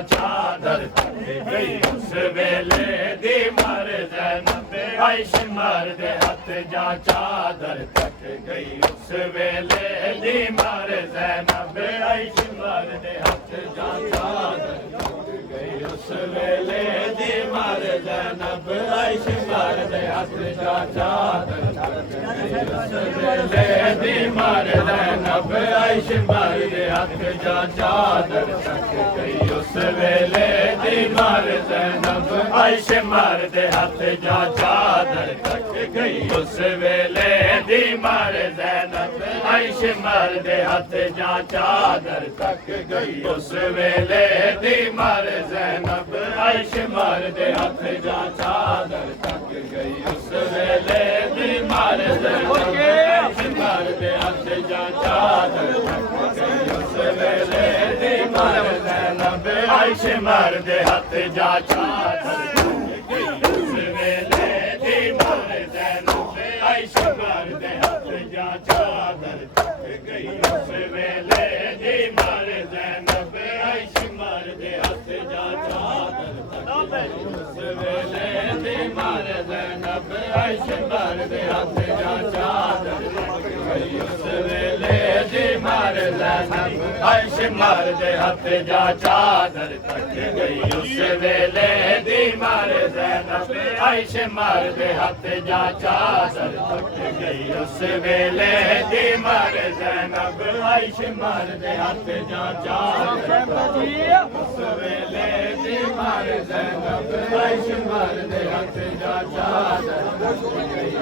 चादर तक गई उस वेले दी मर ज़ैनब आइश मर्द हथ जा चादर तक गई उस वेले दी मर ज़ैनब आइश मर्द हथ जा चादर तक गई उस वेले दी मर ज़ैनब आइश मर्द हथ जा चादर तक गई उस वेले दी मर ज़ैनब आइश मर्द हथ जा चादर तक गई उस वेले दी मर ज़ैनब आइश मर्द हथ जा चादर तक गई उस वेले दी मर ज़ैनब आइश मर्द हथ जा चादर तक गई उस वेले दी मर ज़ैनब आइश मर्द हथ जा चादर तक गई उस वेले दी मर ज़ैनब आइश मर्द हथ जा चादर तक गई उस वेले दी मर ज़ैनब आइश मर्द हथ जा चादर तक गई उस वेले दी मर ज़ैनब आइश मर्द हथ जा चादर तक गई उस वेले दी मर ज़ैनब आइश मर्द हथ जा चादर तक गई उस वेले दी मर ज़ैनब आइश मर्द हथ जा चादर तक गई उस वेले दी मर ज़ैनब आइश मर्द हथ जा चादर तक गई उस वेले दी मर ज़ैनब आइश मर्द हथ जा चादर तक गई उस वेले दी मर ज़ैनब आइश मर्द हथ जा चादर तक उस वेले दी मर ज़ैनब आइश मर्द हथ जा चादर तक गई उस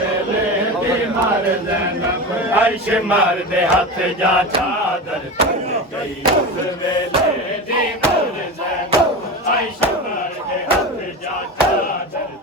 वेले दी मर ज़ैनब आइश मर्द हथ जा चादर तक गई उस वेले दी मर ज़ैनब आइश मर्द हथ जा चादर तक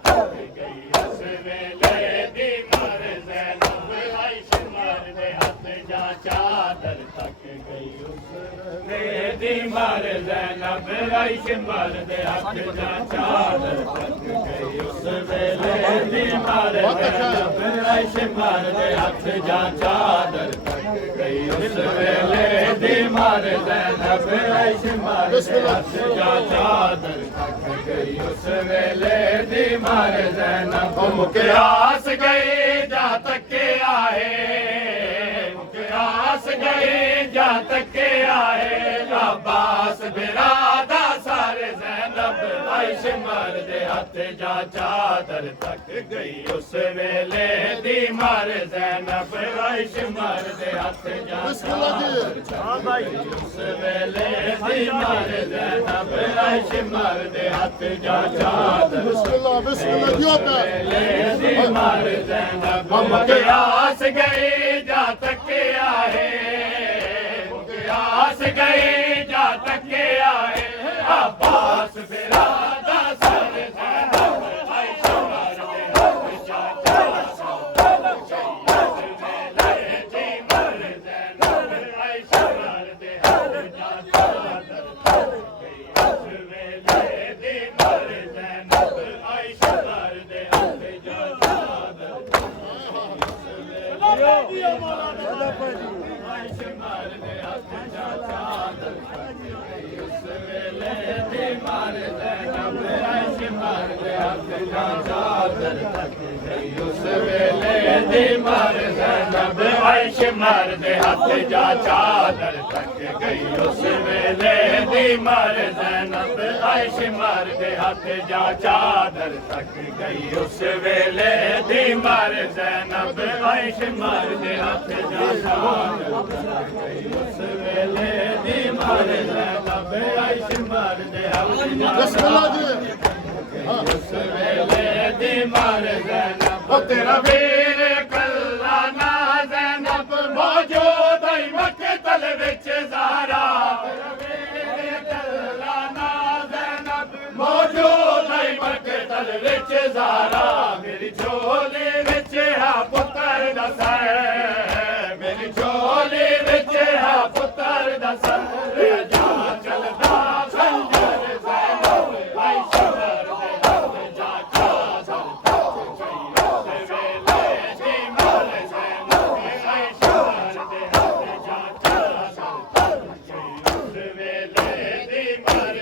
गई उस वेले दी मर ज़ैनब आइश मर्द हथ जा चादर तक गई उस वेले दी मर ज़ैनब आइश मर्द हथ जा चादर तक गई उस वेले दी मर ज़ैनब आइश मर्द हथ जा चादर तक गई उस वेले दी मर ज़ैनब आइश मर्द हथ जा चादर तक गई उस वेले दी मर ज़ैनब मुकयास गए जा तक आए मुकयास गए जा तक आए अब्बास बिरादा सारे ज़ैनब आइश मर्द हथ जा चादर तक गई उस वेले दी मर ज़ैनब आइश मर्द हथ जा चादर तक गई उस वेले दी मर ज़ैनब आइश मर्द हथ जा चादर वेले दी मर ज़ैनब मुकयास गए जा तक आए मुकयास गए जा तक आए अब्बास बिरादा सारे ज़ैनब आइश मर्द हथ जा चादर तक गई उस वेले दी मर ज़ैनब आइश मर्द हथ जा चादर तक गई उस वेले दी मर ज़ैनब आइश मर्द हथ जा चादर तक गई उस वेले दी मर ज़ैनब आइश मर्द हथ जा चादर तक गई उस वेले दी मर ज़ैनब आइश मर्द हथ जा चादर तक गई उस वेले दी मर ज़ैनब आइश मर्द हथ जा चादर तक गई उस वेले दी मर ज़ैनब आइश मर्द हथ जा चादर तक गई उस वेले दी मर ज़ैनब आइश मर्द हथ जा चादर उस वेले दी मर ज़ैनब तेरा वीर कल्ला ना ज़ैनब मौजूद है मक़तल विच ज़हरा तेरा वीर कल्ला ना ज़ैनब मौजूद है मक़तल विच ज़हरा मेरी झोली विच हा पुत्र दा सर मेरी झोली विच हा पुत्र दा सर जा चलदा खंजर ज़ैनब आइश मर्द हथ जा चादर तक गई उस वेले दी मर ज़ैनब आइश मर्द हथ जा चादर तक गई उस वेले दी मर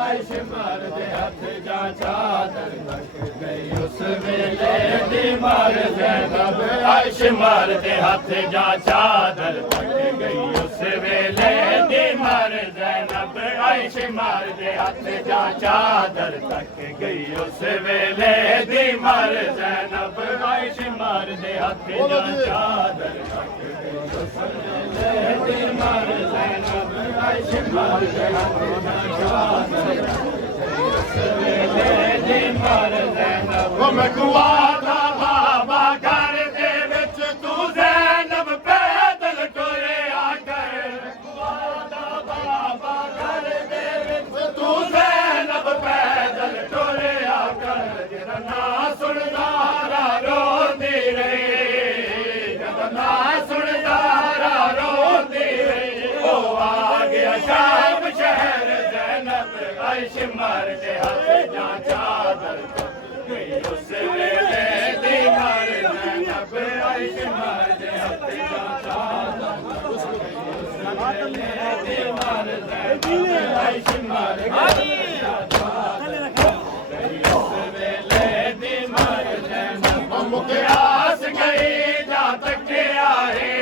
आयश मरदे हथ जा चादर तक गई उस वेले दी मर ज़ैनब आयश मरदे हथ जा चादर तक गई उस वेले दी मर ज़ैनब आयश मरदे हथ जा चादर तक गई उस वेले दी मर ज़ैनब आयश मरदे हथ जा चादर तक गई उस वेले दी मर ज़ैनब आयश मरदे हथ जा चादर उस वेले दी मर ज़ैनब मैं गुआदा बाबा घर दे विच तू ज़ैनब पैदल टुरे आकर गुआदा बाबा घर दे विच तू ज़ैनब पैदल टुरे आकर जेदा ना सुनदारा रोंदी रही जेदा ना सुनदारा रोंदी रही ओ आ गया शाम शहर ज़ैनब आयश मरदे हथ जा चादर गई उस वेले दी मर ज़ैनब आयश मरदे हथ जा चादर उस वेले दी मर ज़ैनब आयश मरदे हथ जा चादर गई उस वेले दी मर ज़ैनब मुक़यास गई जा तके आहे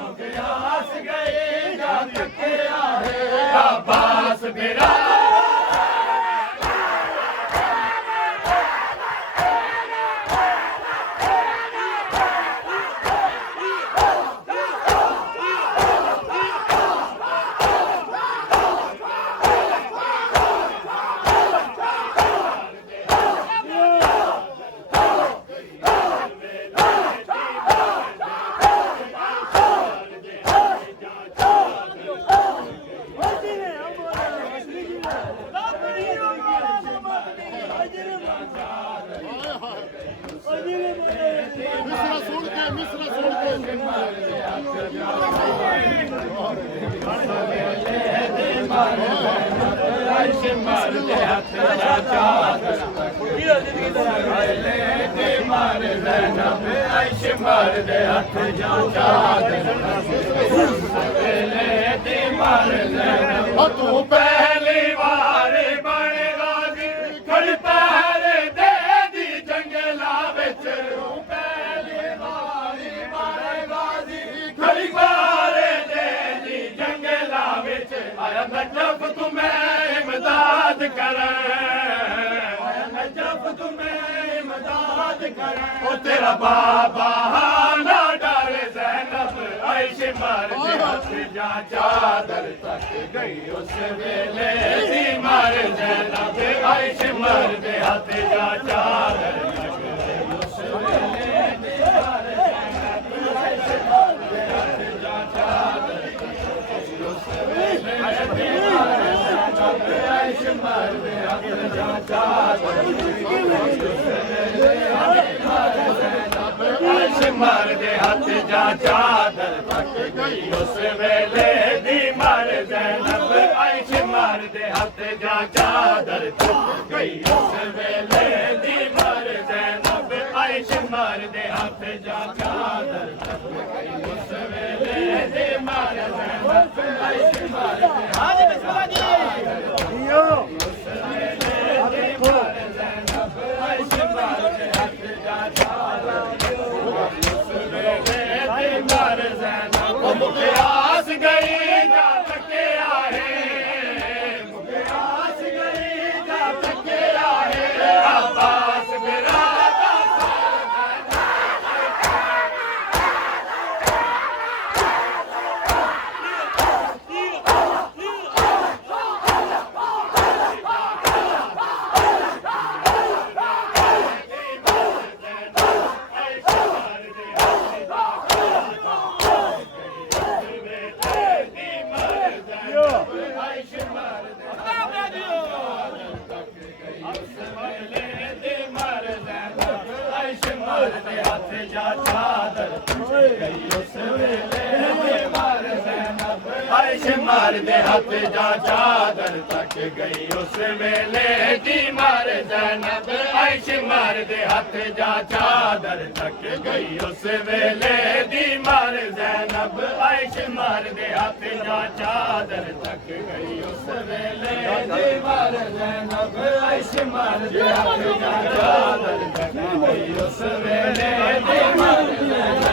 मुक़यास गई जा तके आहे अब्बास मेरा आयश मरदे हथ जा चादर मर ज़ैनब आयश मरदे हथ जा चादर मर ज़ैनब तू पहली बार बन गाज़ी खड़ी पैर दे दी जंगला विच तू पहली बार बन गाज़ी खड़ी पैर दे दी जंगला विच आया नजफ तुम्हें इमदाद करे आया नजफ तुम्हें इमदाद करे ओ तेरा बाबा ना डरे ज़ैनब आयश मरदे हथ जा चादर तक गई उस वेले दी मर ज़ैनब आयश मरदे हथ जा चादर तक गई उस वेले दी मर ज़ैनब आयश मरदे हथ जा चादर उस वेले दी मर ज़ैनब आयश मरदे हथ जा चादर आयश मरदे हथ जा चादर तक गई उस वेले दी मर ज़ैनब आयश मरदे हथ जा चादर तक गई उस वेले दी मर ज़ैनब आयश मरदे हथ जा चादर तक गई उस वेले दी मर ज़ैनब आयश मरदे हाजी बिस्मिल्लाह जी उस वेले दी मर ज़ैनब आयश मरदे हथ जा चादर मर ज़ैनब मुक़यास गई जा तके आहे मुक़यास गई जा तके आहे अब्बास मेरा आयश मरदे हथ जा चादर तक गई उस वेले दी मर ज़ैनब आयश मरदे हथ जा चादर तक गई उस वेले दी मर ज़ैनब आइश मर्द हथ जा चादर तक गई उस वेले दी मर ज़ैनब आइश मर्द हथ जा चादर तक गई उस वेले दी मर ज़ैनब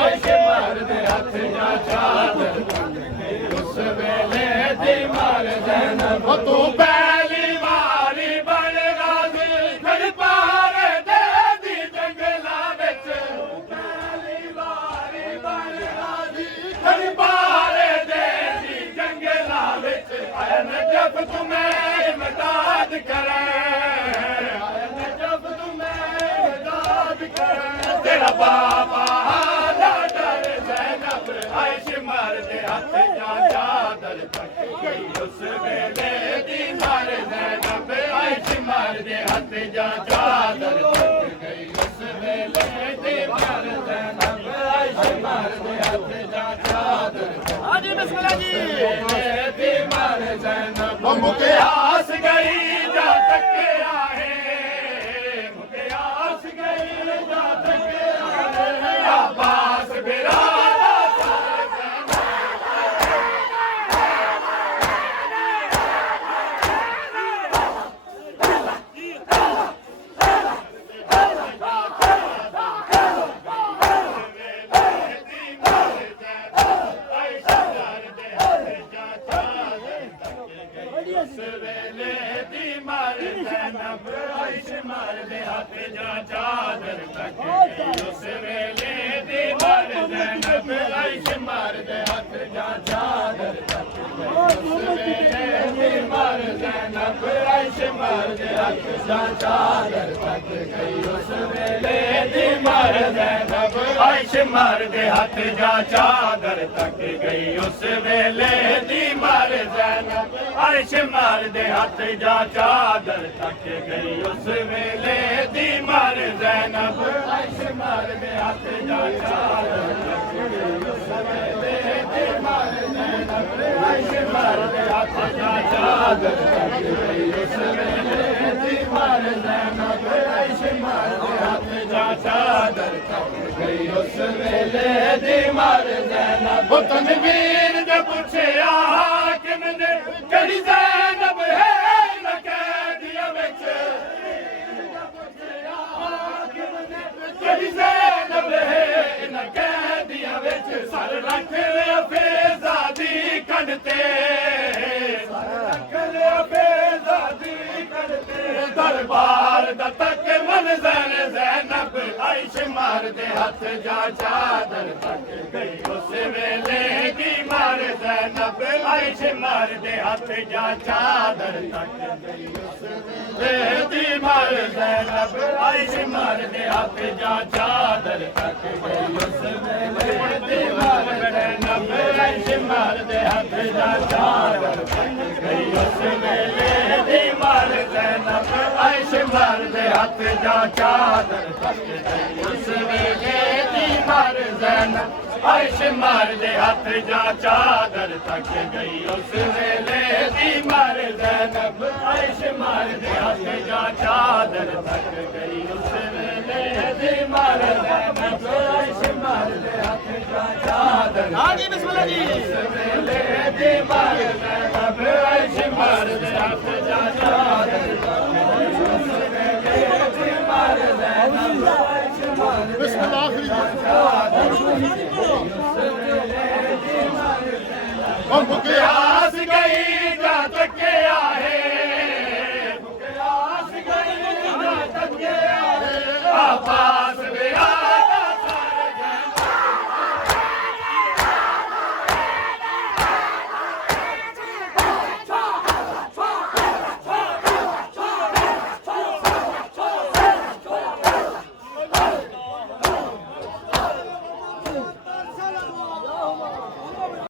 आइश मर्द हथ जा चादर तक गई उस वेले दी मर ज़ैनब तू पहली वारी बन गाज़ी फिर पार दे दी जंगला विच पहली वारी बन गाज़ी फिर पार दे दी जंगला विच आयन जब तुम्हें इमदाद करे आयन जब तुम्हें इमदाद करे तेरा बाबा ना डर ज़ैनब आइश मर्द हथ जा चादर तक गई उस वेले दी मर ज़ैनब आइश मर्द हथ जा चादर तक गई उस वेले दी मर ज़ैनब आइश मर्द हथ जा चादर हाँ जी बिस्मिल्लाह जी दी मर ज़ैनब मुक़यास गई जा तक आहे मुक़यास गई जा तक आहे अब्बास बिरादा उस वेले दी मर ज़ैनब आइश मर्द हथ जा चादर तक गई उस वेले दी मर ज़ैनब आइश मर्द हथ जा चादर तक गई उस वेले दी मर ज़ैनब आइश मर्द हथ जा चादर तक गई उस वेले दी मर ज़ैनब आइश मर्द हथ जा चादर तक गई उस वेले दी मर ज़ैनब आइश मर्द हथ जा चादर तक गई उस वेले दी मर ज़ैनब आइश मर्द हथ जा चादर तक गई उस वेले दी मर ज़ैनब आइश मर्द हथ जा चादर तक गई उस वेले दी मर ज़ैनब आइश मर्द हथ जा चादर तक गई उस वेले दी मर ज़ैनब तनवीर ने पुछया हाकिम ने कड़ी ज़ैनब है न कैदिया विच कड़ी ज़ैनब है न कैदिया विच सर रख लिया फ़ैज़ादी कढ़ते सर रख लिया फ़ैज़ादी कढ़ते दरबार दा तक मंज़र ज़ैनब आइश मर्द हथ जा चादर तक गई उस वेले दी मर ज़ैनब आइश मर्द हथ जा चादर तक गई उस वेले दी मर ज़ैनब आइश मर्द हथ जा चादर तक गई उस वेले दी मर ज़ैनब आइश मर्द हथ जा चादर तक गई उस वेले दी मर ज़ैनब आइश मर्द हथ जा चादर तक गई उस वेले दी मर ज़ैनब आइश मर्द हथ जा चादर तक गई उस वेले दी मर ज़ैनब आइश मर्द हथ जा चादर तक गई उस वेले दी मर ज़ैनब आइश मर्द हथ जा चादर हाँ जी बिस्मिल्लाह जी उस वेले दी मर ज़ैनब आइश मर्द हथ जा चादर तक गई उस वेले दी मर ज़ैनब आइश मर्द बिस्मिल्लाह चादर